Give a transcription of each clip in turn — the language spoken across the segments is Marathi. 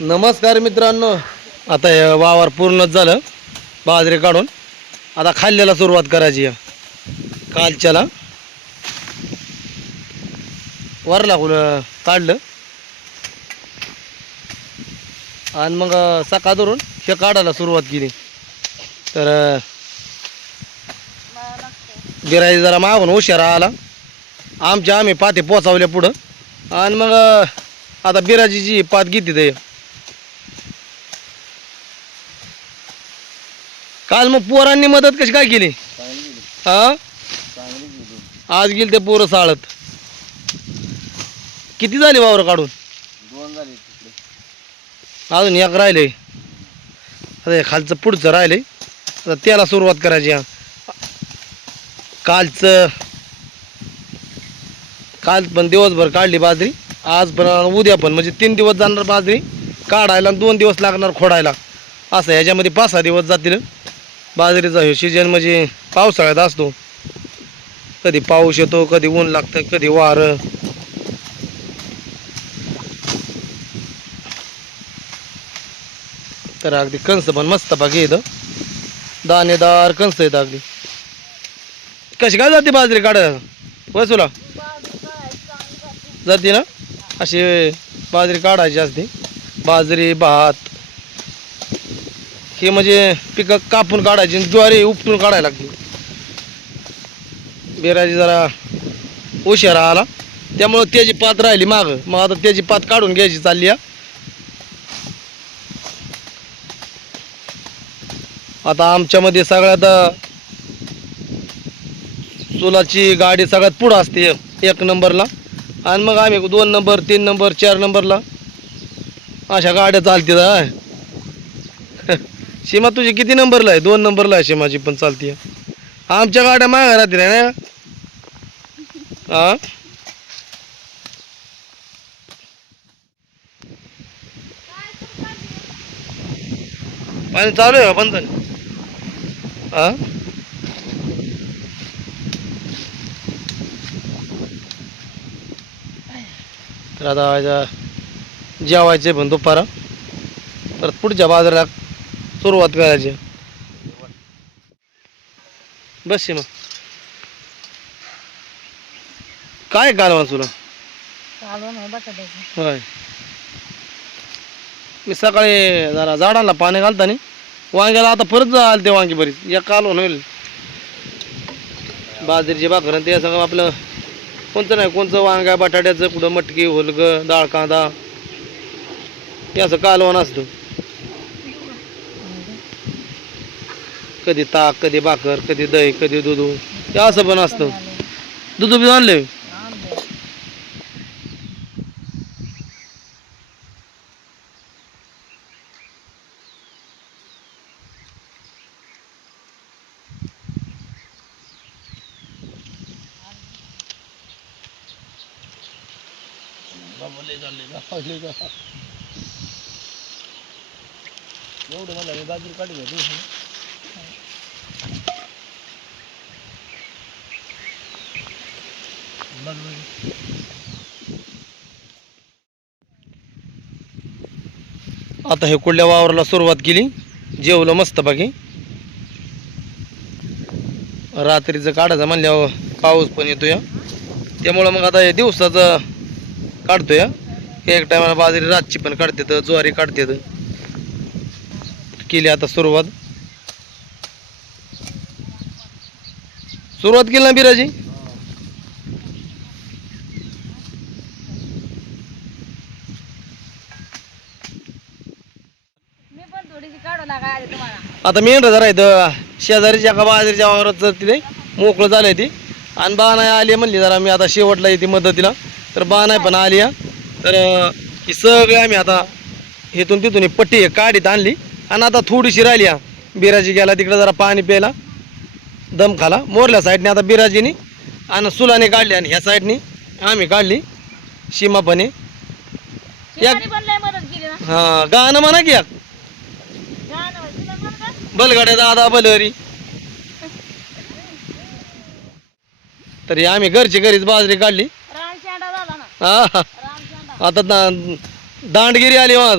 नमस्कार मित्रांनो. आता हे वावर पूर्णच झालं. बाजरी काढून. आता खाल्ल्याला सुरुवात करायची कालच्याला. वर लागून काढलं. आणि मग सकाळ धरून हे काढायला सुरुवात केली. तर गिराई जरा मागून हुशार आला. आमच्या आम्ही पाते पोचावल्या पुढं. आणि मग आता बिराजीची पात घेते ते. काल मग पोरांनी मदत कशी काय केली? हा? आज गेली ते पोरं साळत. किती झाली वावर काढून? अजून एक राहिले. आता हे खालचं पुढचं राहिले. आता त्याला सुरुवात करायची. कालचं काल पण दिवसभर काढली बाजरी. आज पण उद्या पण. म्हणजे तीन दिवस जाणार बाजरी. काढायला आणि दोन दिवस लागणार खोडायला. असं ह्याच्यामध्ये पाच सहा दिवस जातील. बाजरीचा हे सीजन म्हणजे पावसाळ्यात असतो. कधी पाऊस येतो कधी ऊन लागतं कधी वारं. तर अगदी कंस पण मस्त बाकी इथं दाणेदार कंस येतं अगदी. कशी काय जाते बाजरी काढायला वसूला जाते ना? अशी बाजरी काढायची असते. बाजरी भात हे म्हणजे पिकं कापून काढायची आणि ज्वारी उपटून काढायला लागते बेराजी जरा उशिरा आला. त्यामुळं त्याची पात राहिली मागं. मग आता त्याची पात काढून घ्यायची चालली आता आमच्यामध्ये सगळ्यात चुलाची गाडी सगळ्यात पुढं असते एक नंबरला. आणि मग आम्ही दोन नंबर तीन नंबर चार नंबरला अशा गाड्या चालते सीमा तुझी किती नंबरला आहे? दोन नंबरला आहे सीमाची पण चालते आमच्या गाड्या माझ्या घरातील आहे ना? हा? पाणी चालू आहे का? बंद हा? तर आता जेवायचे पण दुपारा. तर पुढच्या बाजारात सुरुवात करायची. बस मग. काय कालवा तुला? नाही होय. मी सकाळी जरा झाडांना पाणी घालताना वांग्याला आता परत आले ते वांगी बरीच या कालवण होईल. बाजरीची भाकर आणि ते सगळं आपलं कोणतं नाही कोणतं वांगा बटाट्याचं कुठं मटकी होलग डाळ कांदा. हे असं कालवण असतं. कधी ताक कधी भाकर कधी दही कधी दूध. हे असं पण असतं. दूध बी आणले एवढं मला हे बाजरी काढी आता हे कुठल्या वावराला सुरुवात केली? जेवलं मस्त बाकी रात्रीचं काढायचं म्हणल्यावर पाऊस पण येतो या त्यामुळं मग आता हे दिवसाचं काढतोय. एक टायमाला बाजरी रातची पण काढते तर ज्वारी काढते केली आता सुरुवात. सुरुवात केली ना बिराजी मी पण थोडीशी काढू लागा आले तुम्हाला आता मी म्हणतो जरा इथं शेजारीच्या का बाजरीच्या वावरात तर तिथे मोकळं झालंय ती. आणि बा नाही आली म्हणली जरा मी आता शेवटला येते मदतीला. तर बा नाही पण आली. तर ही सगळी आम्ही आता इथून तिथून ही पट्टी आहे, काढीत आणली. आणि आता थोडीशी राहिली हा बिराजी गेला तिकडं जरा पाणी प्यायला. दम खाला. मोरल्या साईडने आता बिराजीने आणि सुलाने काढली आणि ह्या साईडने आम्ही काढली. सीमापणे. ना. हां गाणं म्हणा की एक. बलगाडे दादा बलवरी. तरी आम्ही घरची घरीच बाजरी काढली. आता दा- दांडगिरी आली माझ.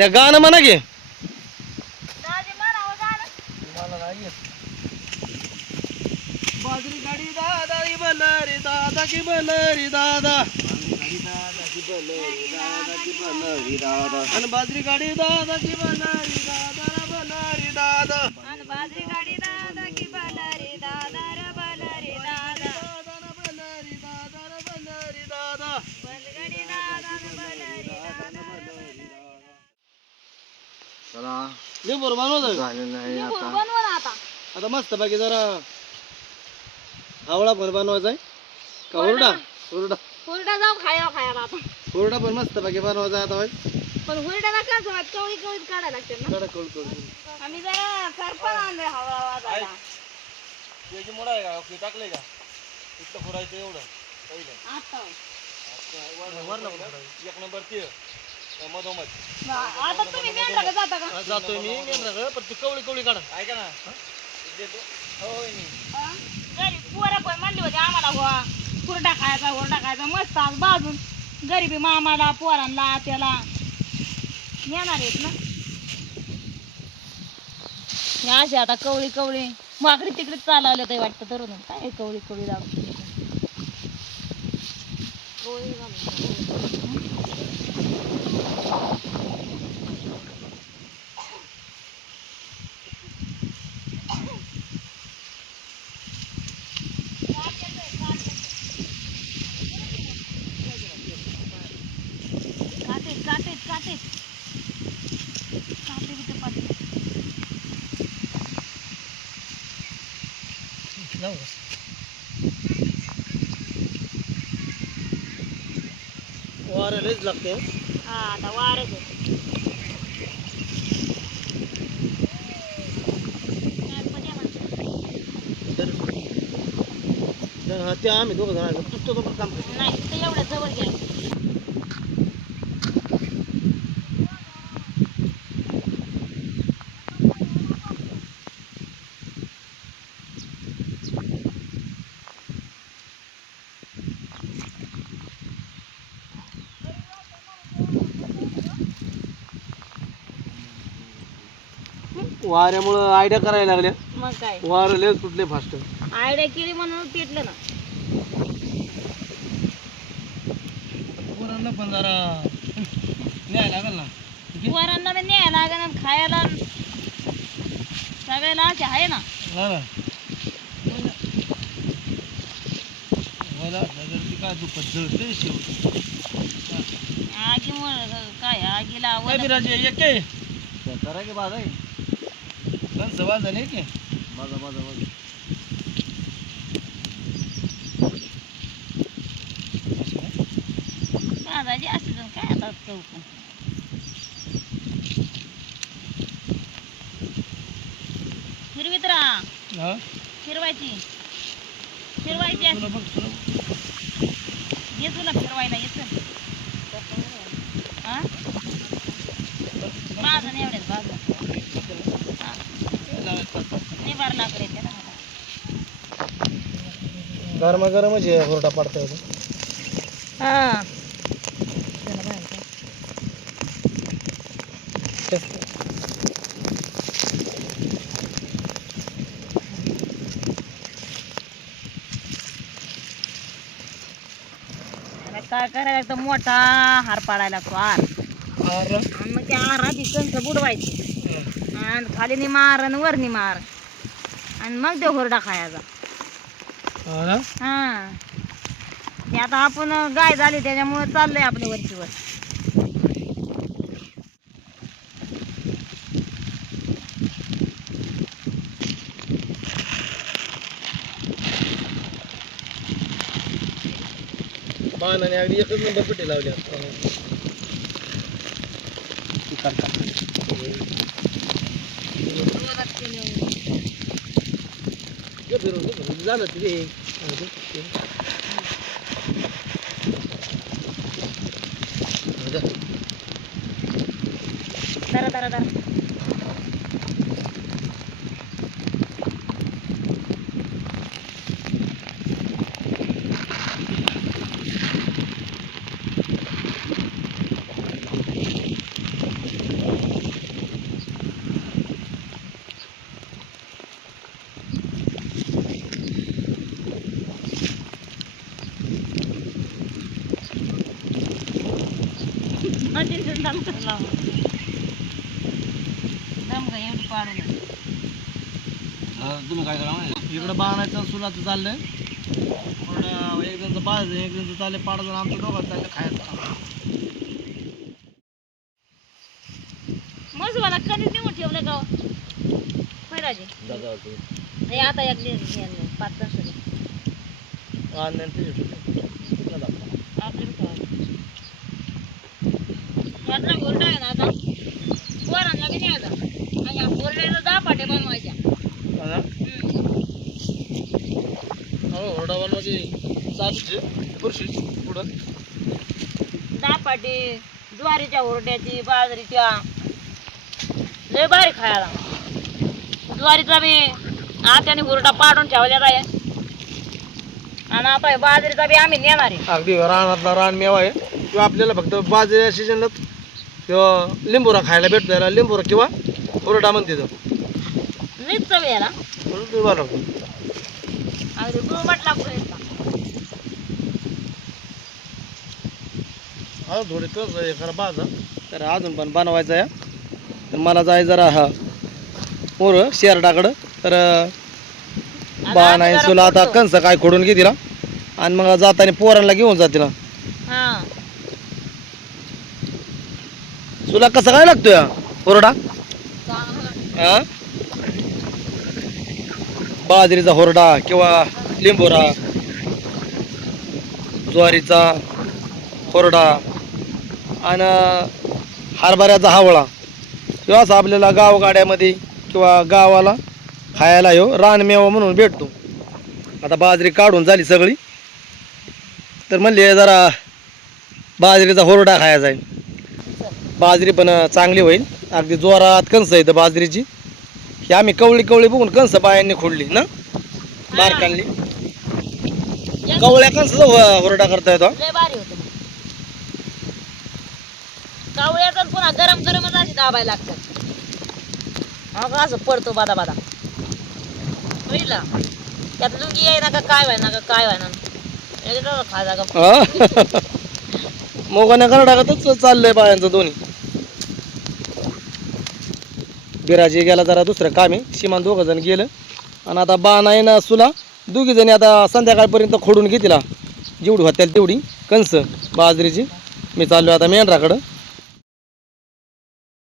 गाणं म्हणा की. बाजरी गाडी दादा बलरी दादा की बलरी दादा. आणि बाजरी गाडी दादा आणि बाजरी गाडी दादा की दादा बैलगाडी दादा चला लिंबूर बनवत झालेलं आहे आता बनवा ना आता आता मस्त बाकी जरा आवळा पण बनवायचा आहे. का हुरडा हुरडा हुरडा जाऊ खाया खायला आता हुरडा पण मस्त बाकी आहे आता होय. पण हुरड्याला काय झालं कवळी कवळीत काढायला लागते ना? कडक. आम्ही जरा सरपण आणले हवा वाजायला. याची मोडा आहे का? टाकलंय का? इथलं फोडायचं एवढं पहिलं. आता. एक नंबर ते. मधोमध. आता तुम्ही मेंढराकडे जाता का? जातोय मी मेंढराकडे पण ती कवळी कवळी काढा. ऐका ना. देतो. होय मी. हा? घरी पोरं पण म्हणली होती आम्हाला कुर टाकायचा वर टाकायचा मस्त आज बाजून. गरीबी मामाला पोरांना त्याला येणार आहेत ना? असे आता कवळी कवळी. माकडी तिकडे चालवलं ते वाटतं तरुण काय कवळी कवळी लावली लयच लागते हा. आता वारच तर हा ते आम्ही दोघं जण तुटतो तो पण काम करतो. नाही ते एवढ्या जवळ घ्या. वाऱ्यामुळं आयडिया करायला लागल्या. मग काय? वारं लय सुटले फास्ट आयडिया केली म्हणून पेटलं ना. पोरांना पण जरा न्याय लागल ना. पोरांना बी न्यायला लागेल आणि खायला सगळ्याला असे आहे ना. हा मला काय दुखत जळते शेवटी. आगीमुळे काय आगीला काय आवड बिराजे एक के करा की बाजा कणसं वाजले की? बाजा बाजा बाजा माझाची असते तर काय आता चौक? फिरवीत राहा हा? फिरवायची फिरवायची असते. तुला बघ तुला ये तुला फिरवायला येतं हा माझं नाही एवढ्याच बाजू नाही बार लाकडे त्याला गरमा गरमच आहे हुरडा पडता येतो हा. त्याला काय करायला लागतं मोठा हार पाडायला लागतो हार. आणि मग त्या हाराची कंस बुडवायची. आणि खाली नि मार आणि वर नि मार. आणि मग ते हुरडा खायचा. हा ते आता आपण गाय झाली त्याच्यामुळे चाललंय आपल्या वरचीवर बाणाने अगदी एकच नंबर पेटी लावली झालं तिथे दरा दरा दरा दम ग एवढी पाडू नये. हा, तुम्ही काय करा माहिती इकडं बाणायचं सुलाचं चाललंय. थोडं एक जणचं पाहायचं एक जणचं चाललंय पाडायचं आणि आमचं दोघं चाललं खायचं. मला कणीस नेऊन ठेवलं दादा तुम्ही हे आता एक पाच कणसं दे. आणि ते आपले हुरडा आहे ना आता. पोरांना बी न्यायचा आणि या हुरड्याला दहा पाट्या बनवायच्या. हम्म. हो दहा पाटी ज्वारीच्या हुरड्याची बाजरीच्या. लय भारी खायला. ज्वारीचा बी आत्याने हुरडा पाडून ठेवलेला आहे. आणि आता बाजरीचा बी आम्ही नेणार आहे. अगदी रानातला रान मेवा आहे. किंवा आपल्याला फक्त बाजऱ्या सीजनला किंवा लिंबोरा खायला भेटतो याला लिंबोरा किंवा ओरडा म्हणते तो. मीच चव याला लागतो. गुळमट लागतो. हा थोडी खरं बाजा. तर अजून पण बनवायचं आहे. तर मला जाय जरा हा पोर शेरडाकडं. तर बा नाही तुला आता. कंस काय खोडून घे तिला आणि मग जाताना पोरांना घेऊन जा तिला हा तुला कसं काय लागतोय हा? ओरडा. हा? बाजरीचा होरडा किंवा लिंबोरा. ज्वारीचा होरडा. आणि हरभऱ्याचा हावळा. किंवा असं आपल्याला गावगाड्यामध्ये किंवा गावाला खायला येऊ रानमेवा म्हणून भेटतो. आता बाजरी काढून झाली सगळी. तर म्हणले जरा बाजरीचा होरडा खायचा आहे बाजरी पण चांगली होईल. अगदी जोरात आहे इथं बाजरीची. ही आम्ही कवळी कवळी बघून कणस बायांनी खोडली ना? बारकांनी कवळ्या कणस होरडा करता येतो होतं. कावळ्याचा पुन्हा गरम गरमच अशी दाबायला लागतात. असं पडतो बादा बादा. बुजला त्यात लुंगी आहे ना का काय व्हाय ना का काय व्हाय ना. एकदा खा जागा मोगाने करडागतच चाललंय बायांचं दोन्ही. बिराजी गेला जरा दुसरं काम आहे. शिमान दोघं जण गेलं. आणि आता बा नाही ना सुला दोघी जणी आता संध्याकाळपर्यंत खोडून घेतील जेवढी होत्याल तेवढी. कंस बाजरीची. मी चाललो आता मेंढराकडं.